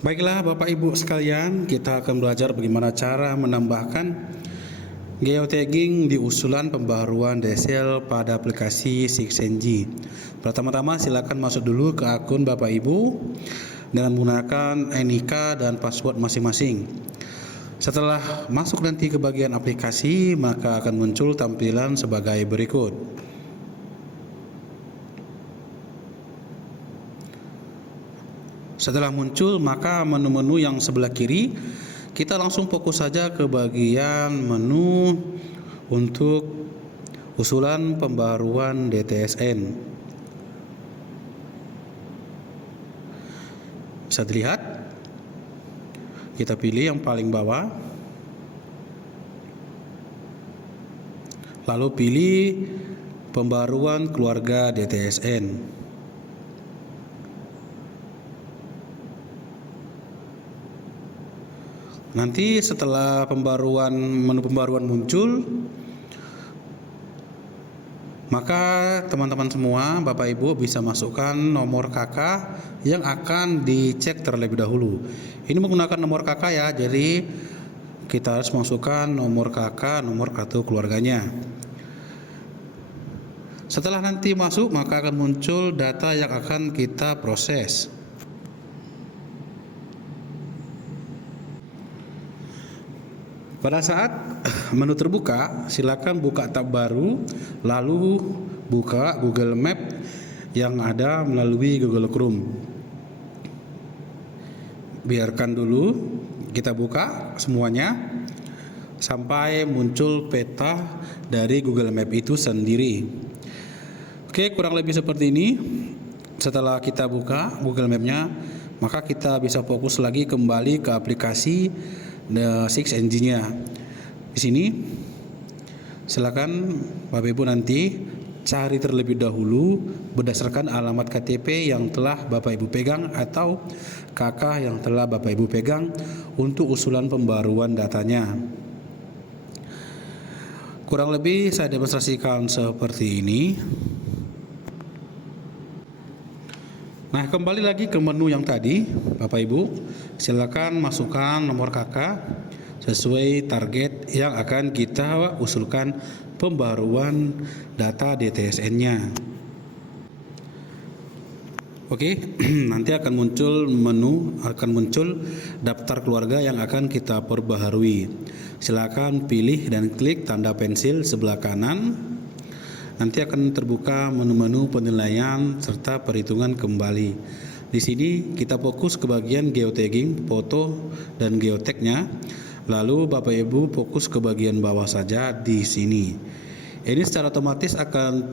Baiklah Bapak Ibu sekalian, kita akan belajar bagaimana cara menambahkan geotagging di usulan pembaruan DSL pada aplikasi 6NG. Pertama-tama silakan masuk dulu ke akun Bapak Ibu dengan menggunakan NIK dan password masing-masing. Setelah masuk nanti ke bagian aplikasi, maka akan muncul tampilan sebagai berikut. Setelah muncul, maka menu-menu yang sebelah kiri, kita langsung fokus saja ke bagian menu untuk usulan pembaruan DTSN. Bisa dilihat, kita pilih yang paling bawah, lalu pilih pembaruan keluarga DTSN. Nanti setelah menu pembaruan muncul, maka teman-teman semua, Bapak Ibu bisa masukkan nomor KK yang akan dicek terlebih dahulu. Ini menggunakan nomor KK ya, jadi kita harus masukkan nomor KK, nomor kartu keluarganya. Setelah nanti masuk, maka akan muncul data yang akan kita proses. Pada saat menu terbuka, silakan buka tab baru, lalu buka Google Map yang ada melalui Google Chrome. Biarkan dulu kita buka semuanya sampai muncul peta dari Google Map itu sendiri. Oke, kurang lebih seperti ini. Setelah kita buka Google Map-nya, maka kita bisa fokus lagi kembali ke aplikasi 6NG-nya. Di sini silakan Bapak Ibu nanti cari terlebih dahulu berdasarkan alamat KTP yang telah Bapak Ibu pegang atau KK yang telah Bapak Ibu pegang untuk usulan pembaruan datanya. Kurang lebih saya demonstrasikan seperti ini. Nah, kembali lagi ke menu yang tadi, Bapak Ibu, silakan masukkan nomor KK sesuai target yang akan kita usulkan pembaruan data DTSN-nya. Oke, nanti akan muncul daftar keluarga yang akan kita perbaharui. Silakan pilih dan klik tanda pensil sebelah kanan. Nanti akan terbuka menu-menu penilaian serta perhitungan kembali. Di sini kita fokus ke bagian geotagging, foto dan geotagnya. Lalu Bapak Ibu fokus ke bagian bawah saja di sini. Ini secara otomatis akan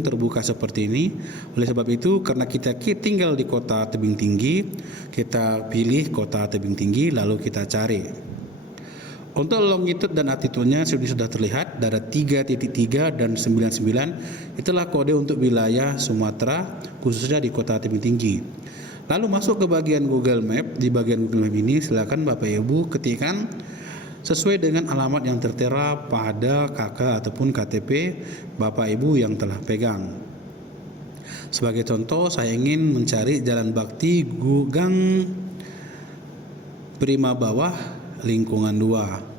terbuka seperti ini. Oleh sebab itu, karena kita tinggal di kota tebing tinggi, kita pilih kota tebing tinggi lalu kita cari. Untuk longitude dan altitude-nya sudah terlihat, ada 3.3 dan 99. Itulah kode untuk wilayah Sumatera, khususnya di kota tebing tinggi. Lalu masuk ke bagian Google Map. Di bagian Google Map ini silakan Bapak Ibu ketikkan sesuai dengan alamat yang tertera pada KK ataupun KTP Bapak Ibu yang telah pegang. Sebagai contoh, saya ingin mencari Jalan Bakti Gang Prima Bawah lingkungan 2.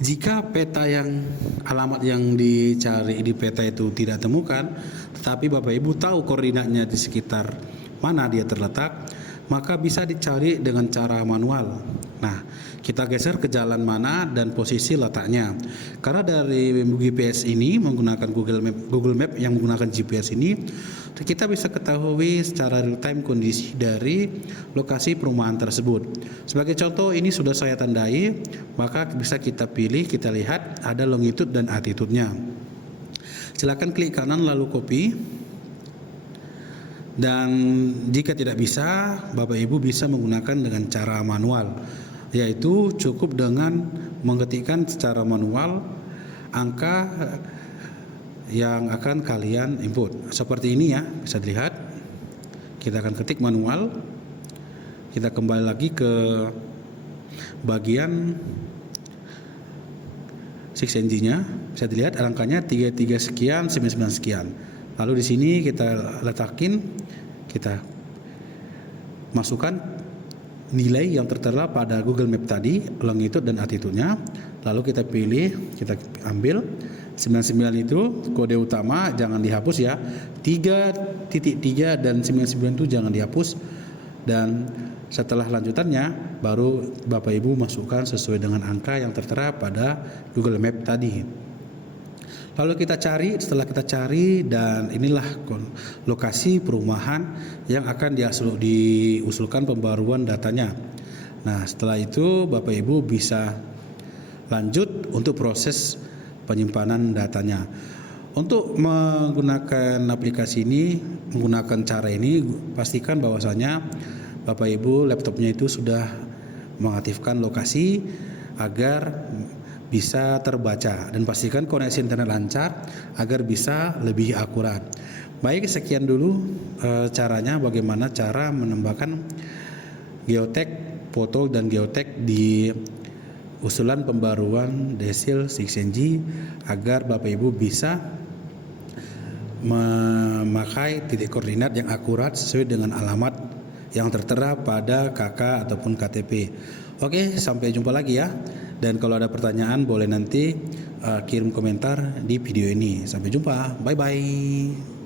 Jika alamat yang dicari di peta itu tidak temukan, tetapi Bapak Ibu tahu koordinatnya di sekitar mana dia terletak, maka bisa dicari dengan cara manual. Nah, kita geser ke jalan mana dan posisi letaknya. Karena dari GPS ini menggunakan Google Map yang menggunakan GPS ini, kita bisa ketahui secara real time kondisi dari lokasi perumahan tersebut. Sebagai contoh, ini sudah saya tandai, maka bisa kita pilih, kita lihat ada longitude dan altitude-nya. Silakan klik kanan lalu copy. Dan jika tidak bisa, Bapak Ibu bisa menggunakan dengan cara manual, yaitu cukup dengan mengetikkan secara manual angka yang akan kalian input. Seperti ini ya, bisa dilihat. Kita akan ketik manual. Kita kembali lagi ke bagian 6NG-nya. Bisa dilihat angkanya 33 sekian, 99 sekian. Lalu di sini kita kita masukkan nilai yang tertera pada Google Map tadi, longitude dan altitude-nya. Lalu kita pilih, kita ambil 99 itu kode utama, jangan dihapus ya. 3.3 dan 99 itu jangan dihapus. Dan setelah lanjutannya baru Bapak Ibu masukkan sesuai dengan angka yang tertera pada Google Map tadi. Lalu setelah kita cari, dan inilah lokasi perumahan yang akan diusulkan pembaruan datanya. Nah, setelah itu Bapak Ibu bisa lanjut untuk proses penyimpanan datanya. Untuk menggunakan aplikasi ini, menggunakan cara ini, pastikan bahwasanya Bapak Ibu laptopnya itu sudah mengaktifkan lokasi agar bisa terbaca, dan pastikan koneksi internet lancar agar bisa lebih akurat. Baik, sekian dulu caranya, bagaimana cara menambahkan geotek foto dan geotek di usulan pembaruan Desil 6NG agar Bapak Ibu bisa memakai titik koordinat yang akurat sesuai dengan alamat yang tertera pada KK ataupun KTP. Oke, sampai jumpa lagi ya. Dan kalau ada pertanyaan boleh nanti kirim komentar di video ini. Sampai jumpa, bye bye.